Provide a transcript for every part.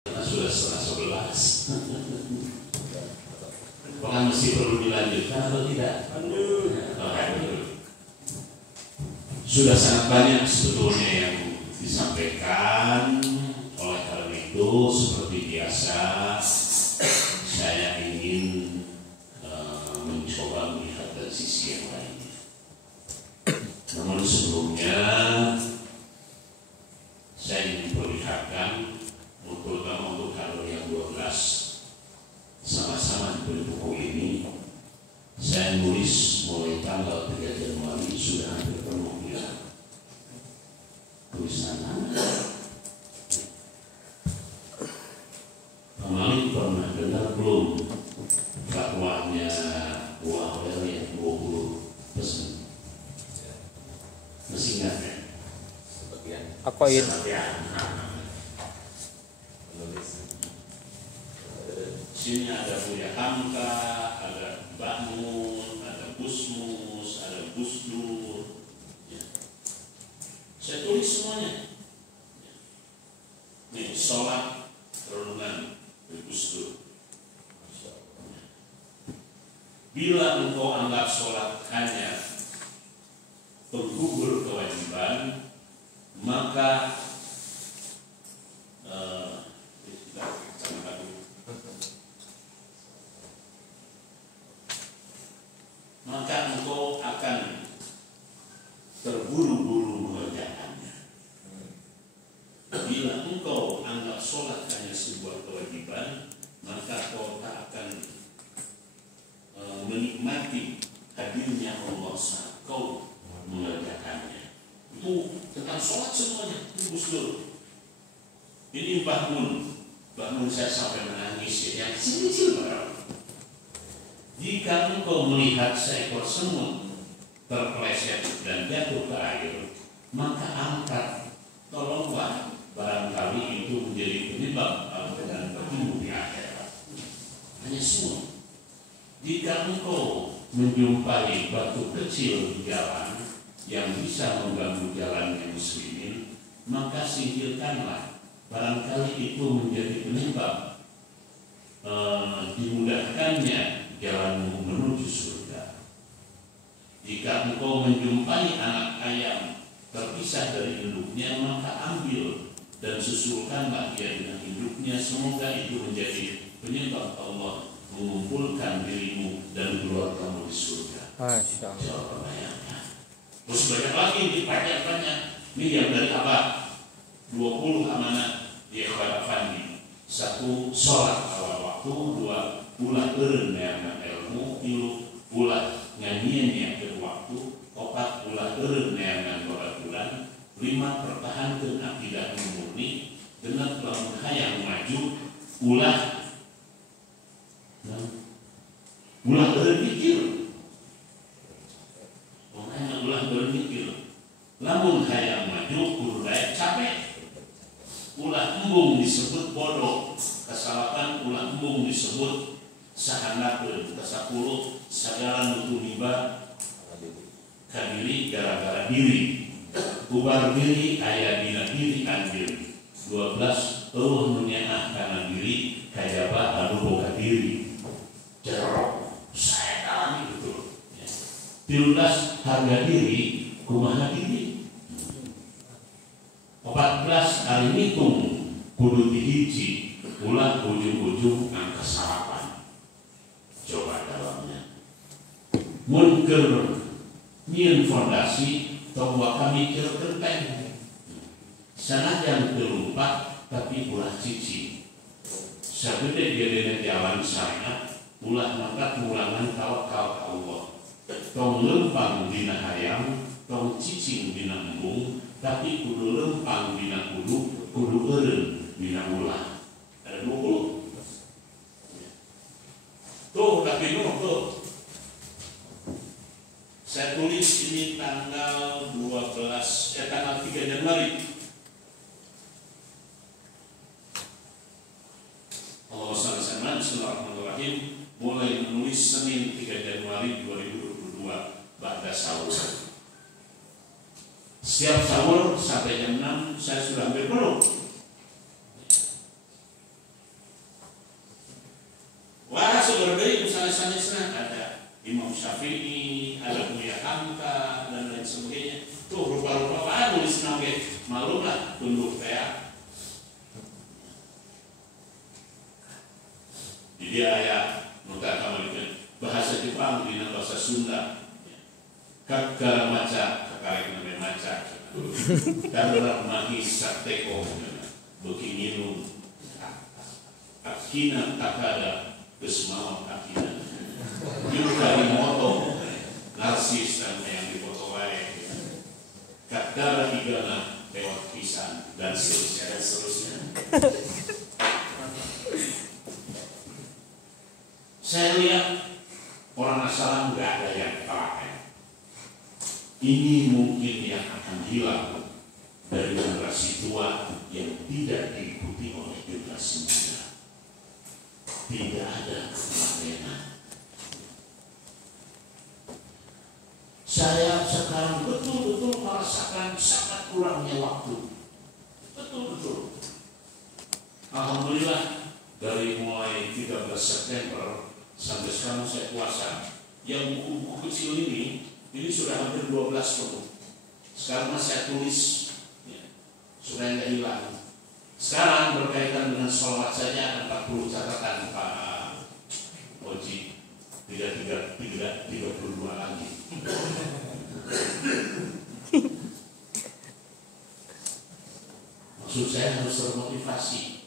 Karena sudah setengah 11. Apakah masih perlu dilanjutkan atau tidak? Sudah sangat banyak sebetulnya yang disampaikan. Oleh karena itu, seperti biasa, saya ingin mencoba melihat dari sisi yang lain. Namun sebelumnya, saya ingin memperlihatkan untuk kalau yang 12 sama-sama diberi buku ini. Saya nulis mulai tanggal 3 Januari sudah hampir penuh ya. Tulisan kemarin pernah dengar belum dakwahnya Wahwel yang 20 pesan? Masih ingat ya? Sebagian. Akoin. Sini ada Buya Hamka, ada Mbak Mun, ada Gusmus, ada Gusdur. Ya. Saya tulis semuanya. Ya. Nih, sholat renungan Gusdur. Bila engkau anggap sholat hanya penggugur kewajiban, maka engkau akan terburu-buru mengerjakannya. Bila engkau anggap sholat hanya sebuah kewajiban, maka kau tak akan menikmati hadirnya Allah saat kau mengerjakannya. Itu tentang sholat semuanya. Gusdur. Ini bangun saya sampai menangis ya. Yang kecil-kecil barang. Jika engkau melihat seekor semut terpeleset dan jatuh ke air, maka angkat, tolonglah, barangkali itu menjadi penyebab dan bertumbuh di akhirat. Hanya semut. Jika engkau menjumpai batu kecil di jalan yang bisa mengganggu jalannya muslimin, maka singkirkanlah, barangkali itu menjadi penyebab dimudahkannya jalanmu menuju surga. Jika engkau menjumpai anak ayam terpisah dari induknya, maka ambil dan susulkanlah dia dengan induknya. Semoga itu menjadi penyebab Allah mengumpulkan dirimu dan keluargamu di surga. Masya Allah. Terus banyak lagi banyak. Ini yang dari abad 20 amanat di Ikhwan Afandi. 1. Sholat awal waktu. 2. Ulah eureun neangan ilmu. 3. Ulah nyanyian yang waktu. 4. Ulah eureun neangan bulan. 5. Pertahankan akidah murni. 6. Lamun hayang maju. Ulah eureun mikir. Ulah eureun mikir. Lamun hayang maju kudu daek capek. Ulah embung disebut bodoh. Kesalahan ulah embung disebut sahandakeun. Ke-10 sagala nutu riba kadiri gara-gara diri. Bubar diri aya dina diri andil. 12 eueuh nu nyaah kana diri kajaba anu boga diri. Jerok saya alami betul. 13 harga diri kumaha diri. 14 ari ngitung kudu dihiji. Ulah ujung-ujung angka sarapan. Coba dalamnya. Mun keur nyieun fondasi tong waka mikir genteng. Sanajan teu lumpat tapi ulah cici. Sagede gedena jalan syariat ulah mangkat mulangan tawakal ka Allah. Tong lempang dina hayam, tong cicing dina embung, tapi kudu lempang dina kudu eureun dina ulah. Ada 20. Tuh, tapi tuh. Saya tulis ini tanggal 3 Januari. Allah Bismillahirrahmanirrahim. Mulai menulis Senin 3 Januari 2022 ba'da sahur. Setiap sahur sampai jam 6 saya sudah hampir penuh. sanes-sanesnya ada Imam Syafi'i, ada Buya Hamka dan lain sebagainya. Tuh rupa-rupa apa nulis nage, malu lah tunduk teh. Jadi ayat nuta kamalikeun bahasa Jepang dina bahasa Sunda. Kakara maca, kakarek name maca. Karena mahi sateko begini akina takada gesmawak akina yuk dari moto narsis dan yang dipoto wae kakara igana lewat pisan dan seterusnya. Saya lihat orang asalan nggak ada yang pakai. Ini mungkin yang akan hilang dari generasi tua yang tidak diikuti oleh generasi muda. Tidak ada kelatenan. Saya sekarang betul-betul merasakan sangat kurangnya waktu. Betul-betul. Alhamdulillah dari mulai 13 September sampai sekarang saya puasa. Yang buku-buku kecil ini sudah hampir 12 buku. Sekarang saya tulis ya, supaya nggak hilang. Sekarang berkaitan dengan sholawat saja ada 40 catatan Pak Oji. 32 lagi. Maksud saya harus termotivasi.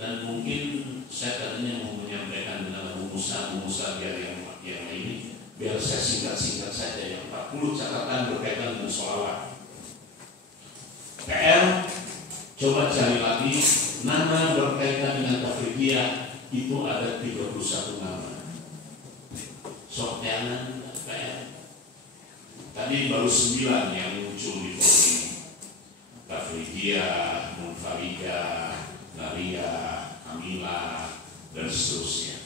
Dan mungkin saya tadinya mau menyampaikan dengan Musa biar yang ini, biar saya singkat-singkat saja yang 40 catatan berkaitan dengan sholawat. PR, coba cari lagi nama berkaitan dengan tafridiyah itu ada 31 nama. Sokteanan PR. Tadi baru 9 yang muncul di forum ini. Tafridiyah, Munfaridah, Naria, Kamila, dan seterusnya.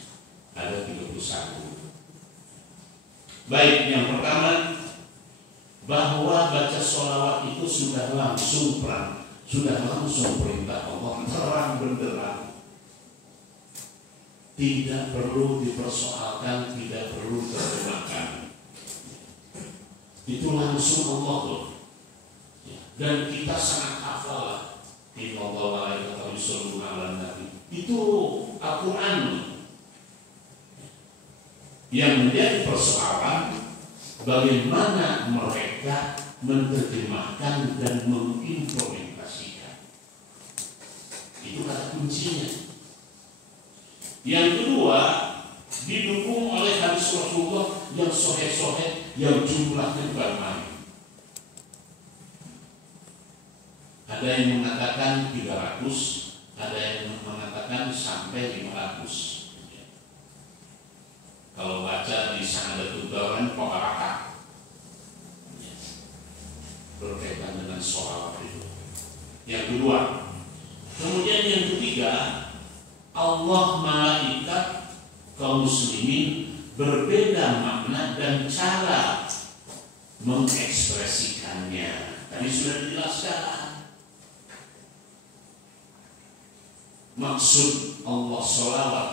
Ada 31. Baik, yang pertama bahwa baca sholawat itu sudah langsung perintah Allah terang benderang. Tidak perlu dipersoalkan, tidak perlu terjemahkan. Itu langsung Allah loh. Dan kita sangat hafal lah. Itu Al-Quran. Yang menjadi persoalan bagaimana mereka menerjemahkan dan mengimplementasikan. Itu kata kuncinya. Yang kedua, didukung oleh hadis Rasulullah yang soheh-soheh yang jumlahnya bukan main. Ada yang mengatakan 300, ada yang mengatakan sampai 500. Kalau baca di Sa'adatul Dawan Pokaraka berkaitan dengan sholawat itu. Yang kedua, kemudian yang ketiga, Allah, malaikat, kaum muslimin berbeda makna dan cara mengekspresikannya. Tadi sudah dijelaskan. Maksud Allah sholawat,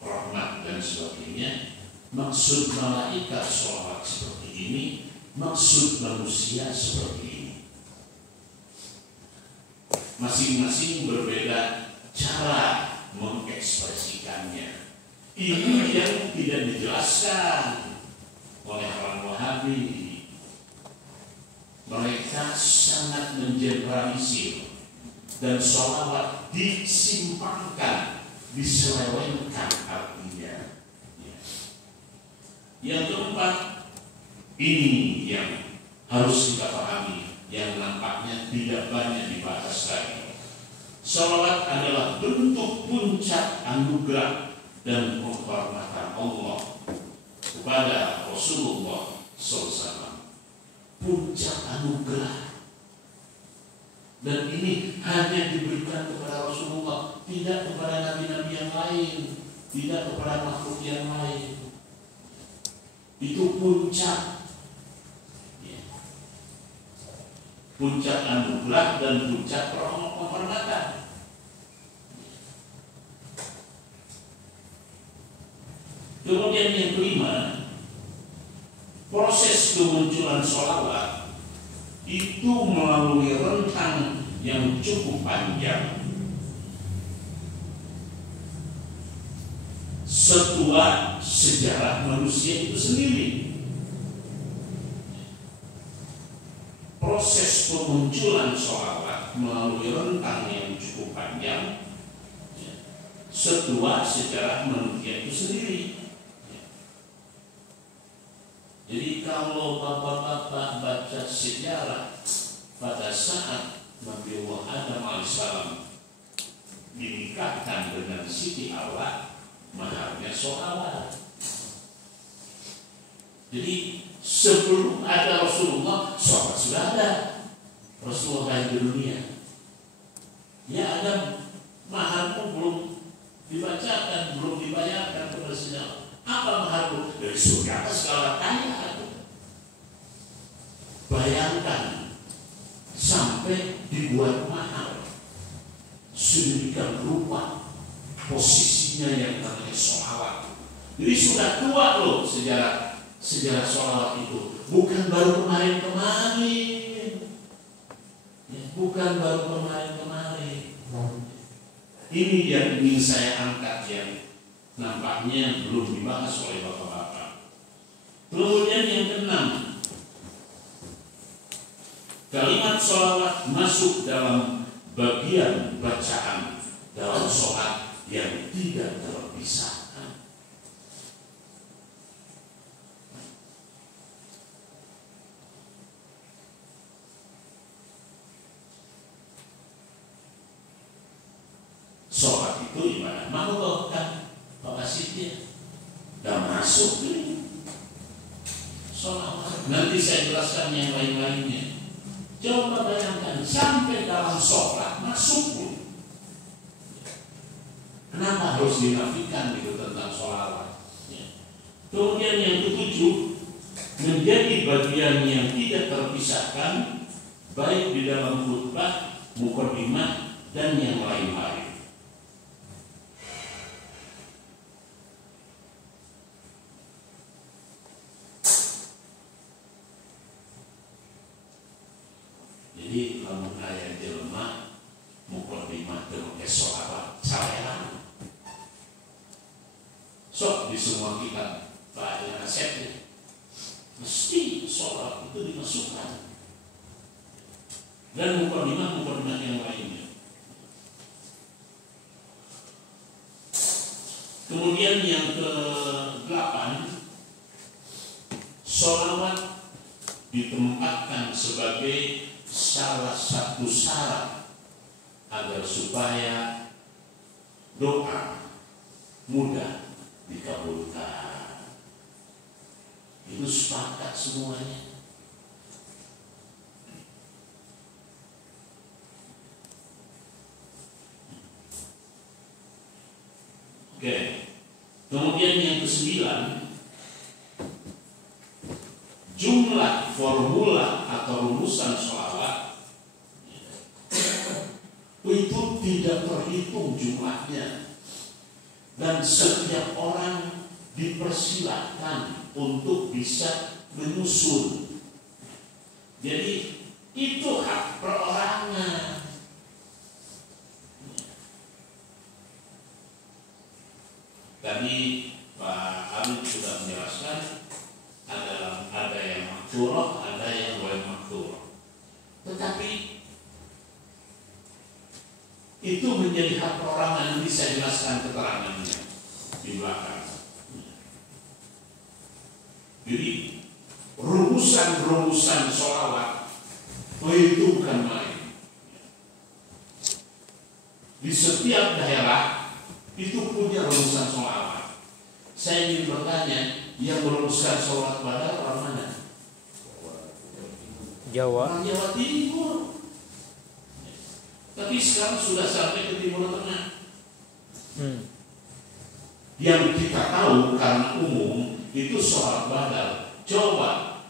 rahmat dan sebagainya. Maksud malaikat sholawat seperti ini. Maksud manusia seperti ini. Masing-masing berbeda cara mengekspresikannya. Ini yang tidak dijelaskan oleh orang Wahabi. Mereka sangat mengeneralisir dan sholawat disimpangkan, diselewengkan artinya. Yang keempat, ini yang harus kita pahami, yang nampaknya tidak banyak dibahas lagi. Sholawat adalah bentuk puncak anugerah dan penghormatan Allah kepada Rasulullah SAW. Puncak anugerah. Dan ini hanya diberikan kepada Rasulullah, tidak kepada nabi-nabi yang lain, tidak kepada makhluk yang lain. Itu puncak. Puncak anugerah dan puncak penghormatan. Kemudian yang kelima, proses kemunculan sholawat itu melalui rentang yang cukup panjang. Setua sejarah manusia itu sendiri. Proses pemunculan sholawat melalui rentang yang cukup panjang, setua sejarah manusia itu sendiri. Jadi kalau bapak-bapak baca sejarah pada saat Nabi Adam alaihissalam dinikahkan dengan Siti Hawa, maharnya sholawat. Jadi sebelum ada Rasulullah, sholawat sudah ada. Rasulullah lahir di dunia, ya Adam, mahar pun belum dibacakan, belum dibayarkan kepada Siti Hawa. Apa maharmu? Dari surga segala kaya. Bayangkan sampai dibuat mahal sedemikian rupa posisinya yang namanya sholawat. Jadi sudah tua loh sejarah sholawat itu. Bukan baru kemarin-kemarin, ya, bukan baru kemarin-kemarin. Ini yang ingin saya angkat yang nampaknya belum dibahas oleh bapak-bapak. Kemudian yang keenam, kalimat sholawat masuk dalam bagian bacaan dalam sholat yang tidak terpisahkan. Sholat itu ibadah makhluk kan, Pak Asidnya dan masuk ini sholawat. Nanti saya jelaskan yang lain-lainnya. Coba bayangkan sampai dalam sholat masuk pun. Kenapa harus dinafikan itu tentang sholawat? Ya. Kemudian yang ketujuh, menjadi bagian yang tidak terpisahkan baik di dalam khutbah, mukadimah dan yang lain-lain. Jadi kalau ayat jelema mukadimah teu sholawat sareang. Sok di semua kitab baca resepnya mesti sholat itu dimasukkan, dan mukadimah yang lainnya. Kemudian yang ke-8, sholawat ditempatkan sebagai salah satu syarat agar supaya doa mudah dikabulkan. Itu sepakat semuanya. Oke. Kemudian yang ke-9, jumlah formula atau rumusan sholawat itu tidak terhitung jumlahnya, dan setiap orang dipersilakan untuk bisa menyusun. Jadi itu hak perorangan. Tadi Pak Amin sudah menjelaskan ada yang makturah, ada yang wajib makturah. Tetapi itu menjadi hak perorangan. Nanti saya jelaskan keterangannya di belakang. Jadi rumusan sholawat itu bukan main. Di setiap daerah itu punya rumusan sholawat. Saya ingin bertanya, yang merumuskan sholawat Badar orang mana? Jawa. Orang Jawa Timur. Tapi sekarang sudah sampai ke Timur Tengah. Yang kita tahu karena umum itu sholawat Badar. Coba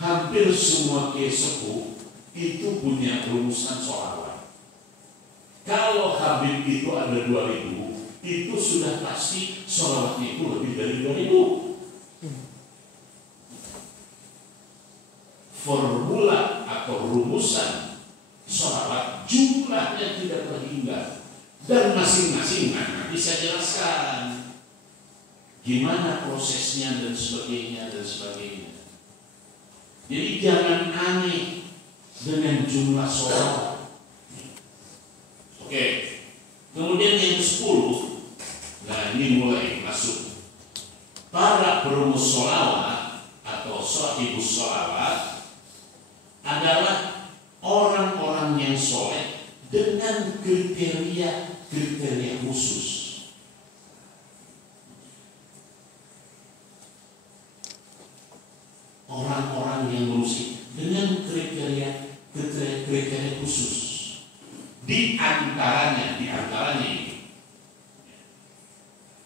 hampir semua kiai sepuh itu punya rumusan sholawat. Kalau Habib itu ada 2000, itu sudah pasti sholawatnya itu lebih dari 2000. Formula atau rumusan sholawat jumlahnya tidak terhingga, dan masing-masing nanti saya jelaskan gimana prosesnya dan sebagainya dan sebagainya. Jadi jangan aneh dengan jumlah sholawat. Oke. Kemudian yang ke-10, nah ini mulai masuk. Para perumus sholawat atau shahibus sholawat adalah orang-orang yang soleh dengan kriteria khusus. Orang-orang yang musik dengan kriteria khusus. Di antaranya ini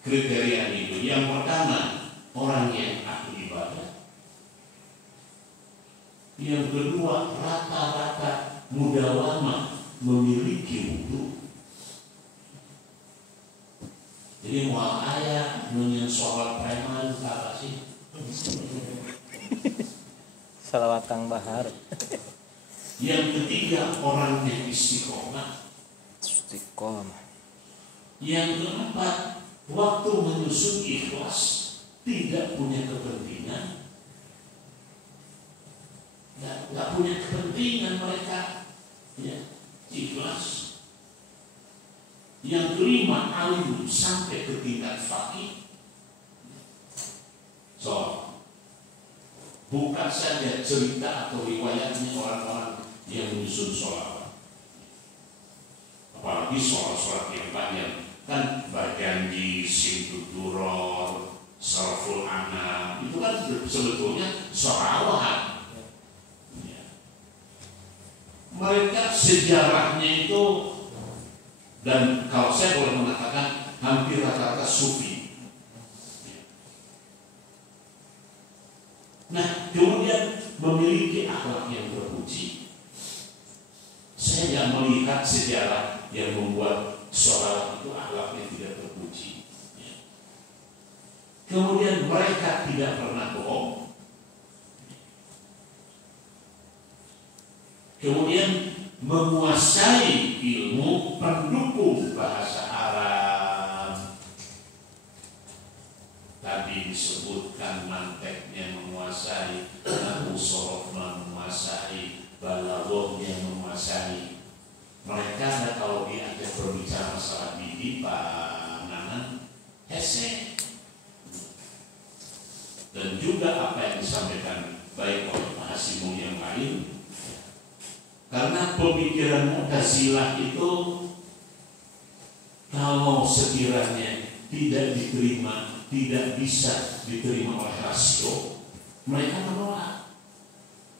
kriteria itu yang pertama orang yang ahli ibadah, yang kedua rata-rata mudawamah memiliki wudu. Jadi mau ayah nunyan sholat preman apa sih? Salawat Kang Bahar. Yang ketiga orang yang istiqomah. Yang keempat waktu menyusun ikhlas, tidak punya kepentingan, nggak punya kepentingan mereka, ya, ikhlas. Yang kelima alim sampai ke tingkat faqih. So, bukan saja cerita atau riwayatnya orang-orang yang menyusun sholawat, apalagi sholat-sholat yang panjang kan, berjanji, simtuduror, sarful anam, itu kan sebetulnya sholawat. Ya. Mereka sejarahnya itu, dan kalau saya boleh mengatakan hampir rata-rata sufi. Nah, kemudian memiliki akhlak yang terpuji. Saya tidak melihat sejarah yang membuat sholawat itu akhlaknya tidak terpuji. Kemudian mereka tidak pernah bohong. Kemudian menguasai ilmu pendukung bahasa Arab. Tadi disebutkan manteknya menguasai, nahwu sorofnya menguasai, balaghahnya menguasai. Mereka kalau diajak berbicara masalah diri, Pak Nanan hese. Dan juga apa yang disampaikan baik oleh Pak Hasimul yang lain, karena pemikiran Mu'tazilah itu kalau sekiranya tidak diterima, tidak bisa diterima oleh rasio, mereka menolak.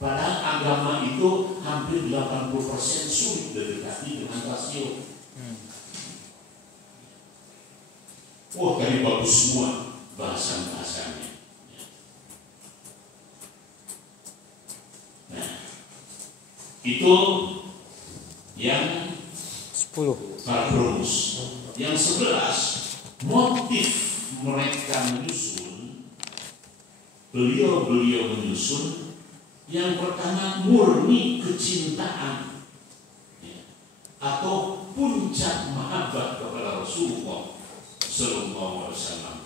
Padahal agama itu hampir 80% sulit didekati dengan rasio. Wah, tadi bagus semua bahasan-bahasanya. Nah, itu yang 10. para perumus. Yang 11, motif mereka menyusun, beliau menyusun. Yang pertama murni kecintaan, ya, atau puncak mahabbah kepada Rasulullah Sallallahu Alaihi Wasallam.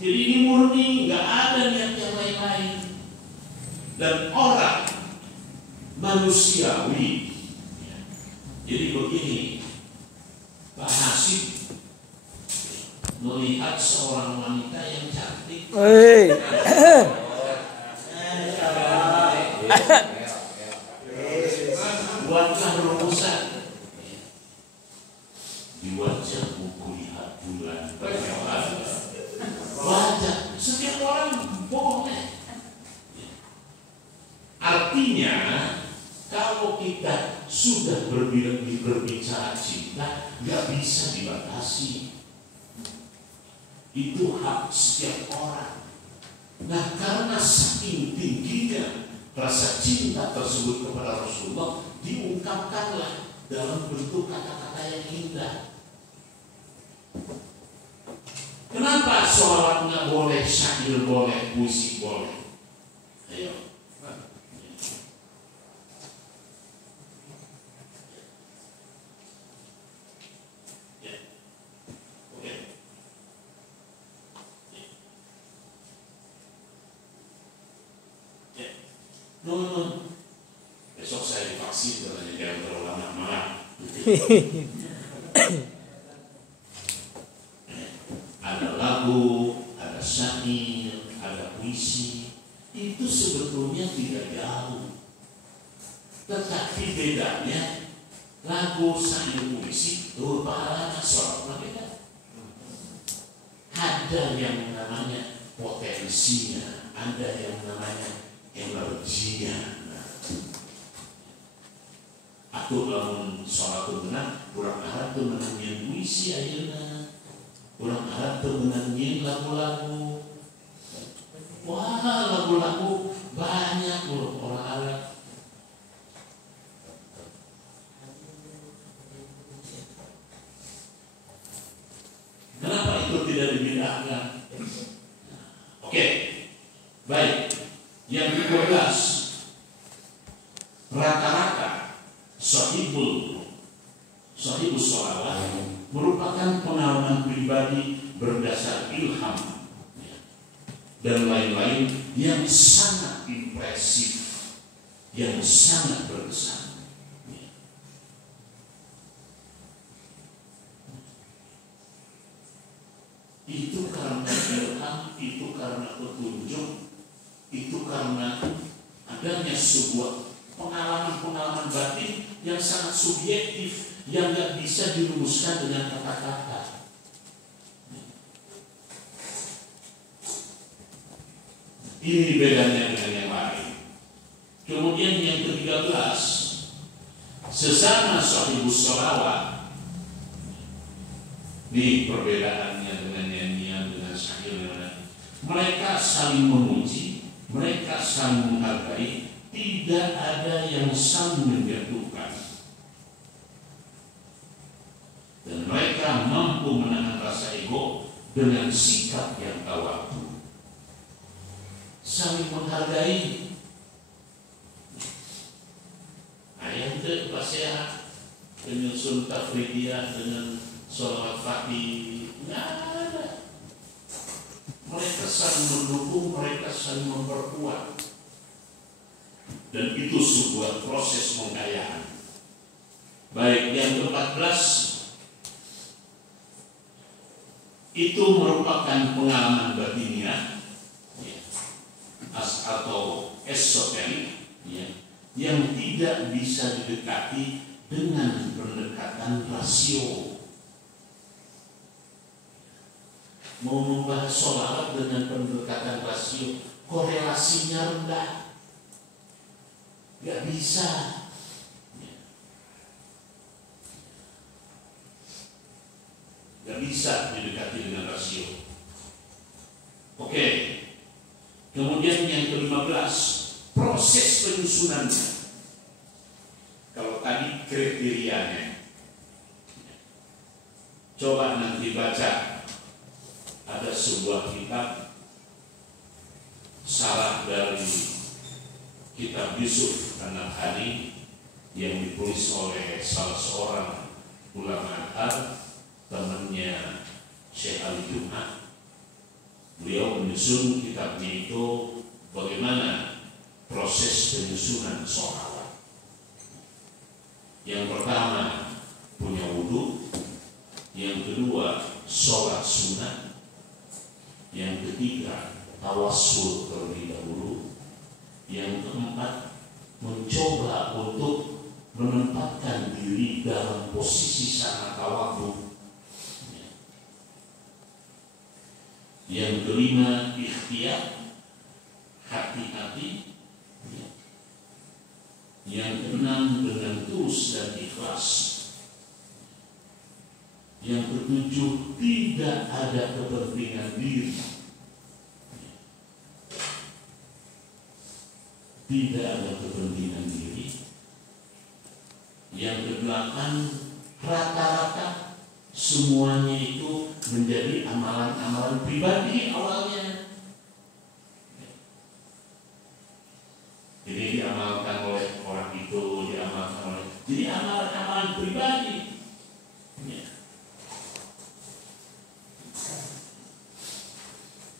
Jadi ini murni, nggak ada niat yang lain-lain. Dan orang manusiawi, ya. Jadi begini, Pak Hasib melihat seorang wanita yang cantik. Buatlah rumusan. Di wajahmu kulihat bulan berkilau. Wajah setiap orang boleh. Artinya kalau kita sudah berbicara cinta, nggak bisa dibatasi. Itu hak setiap orang. Nah, karena saking tingginya rasa cinta tersebut kepada Rasulullah, diungkapkanlah dalam bentuk kata-kata yang indah. Kenapa sholawat nggak boleh, syair boleh, puisi boleh? Ayo. No. Besok saya divaksin katanya, jangan terlalu lama marah. Ada lagu, ada syair, ada puisi, itu sebetulnya tidak jauh. Tetapi bedanya lagu, syair, puisi itu pahalanya sholat beda. Ada yang namanya potensinya, ada yang namanya energinya. Aku lamun sholat itu benar, kurang harap tuh menangin puisi ayeuna, kurang harap tuh menangin lagu-lagu. Wah, lagu-lagu banyak loh orang Arab. Kenapa itu tidak dibedakan? Oke, baik. Yang 12, rata-rata sahibus sholawat merupakan pengalaman pribadi berdasar ilham dan lain-lain yang sangat impresif, yang sangat berkesan. Itu karena ilham, itu karena petunjuk, itu karena adanya sebuah pengalaman-pengalaman batin yang sangat subjektif, yang nggak bisa dirumuskan dengan kata-kata. Ini bedanya dengan yang lain. Kemudian yang ke-13, sesama sahibus sholawat, di perbedaannya dengan nyanyian, dengan syair, mereka saling memuji, mereka saling menghargai, tidak ada yang saling menjatuhkan, dan mereka mampu menahan rasa ego dengan sikap yang tawadu, saling menghargai. Ayat itu pasya penyusun tafridiyah dengan sholawat fatih, nggak ada. Mereka saling mendukung, mereka saling memperkuat, dan itu sebuah proses pengayaan. Baik, yang ke-14 itu merupakan pengalaman batiniah atau esoterik yang tidak bisa didekati dengan pendekatan rasio. Mau membahas sholawat dengan pendekatan rasio, korelasinya rendah, gak bisa. Gak bisa didekati dengan rasio. Oke. Kemudian yang ke-15, proses penyusunannya. Kalau tadi kriterianya, coba nanti baca. Ada sebuah kitab sarah dari kitab Yusuf An-Nabhani yang ditulis oleh salah seorang ulama Arab, temannya Syekh Ali Jumat. Beliau menyusun kitabnya itu bagaimana proses penyusunan sholawat. Yang pertama punya wudhu, yang kedua sholat sunat, yang ketiga tawassul terlebih dahulu, yang keempat mencoba untuk menempatkan diri dalam posisi sangat tawadhu, yang kelima ikhtiar, hati-hati, yang keenam dengan tulus dan ikhlas, yang ketujuh tidak ada kepentingan diri, tidak ada kepentingan diri, yang ke-8 rata-rata semuanya itu menjadi amalan-amalan pribadi awalnya. Jadi diamalkan oleh orang itu, diamalkan oleh, jadi amalan-amalan pribadi. Ya.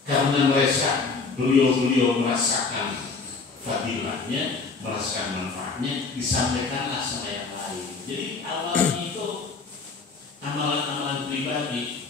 Karena beliau merasakan fadilahnya, merasakan manfaatnya, disampaikanlah sama yang lain. Jadi awalnya itu amalan-amalan pribadi.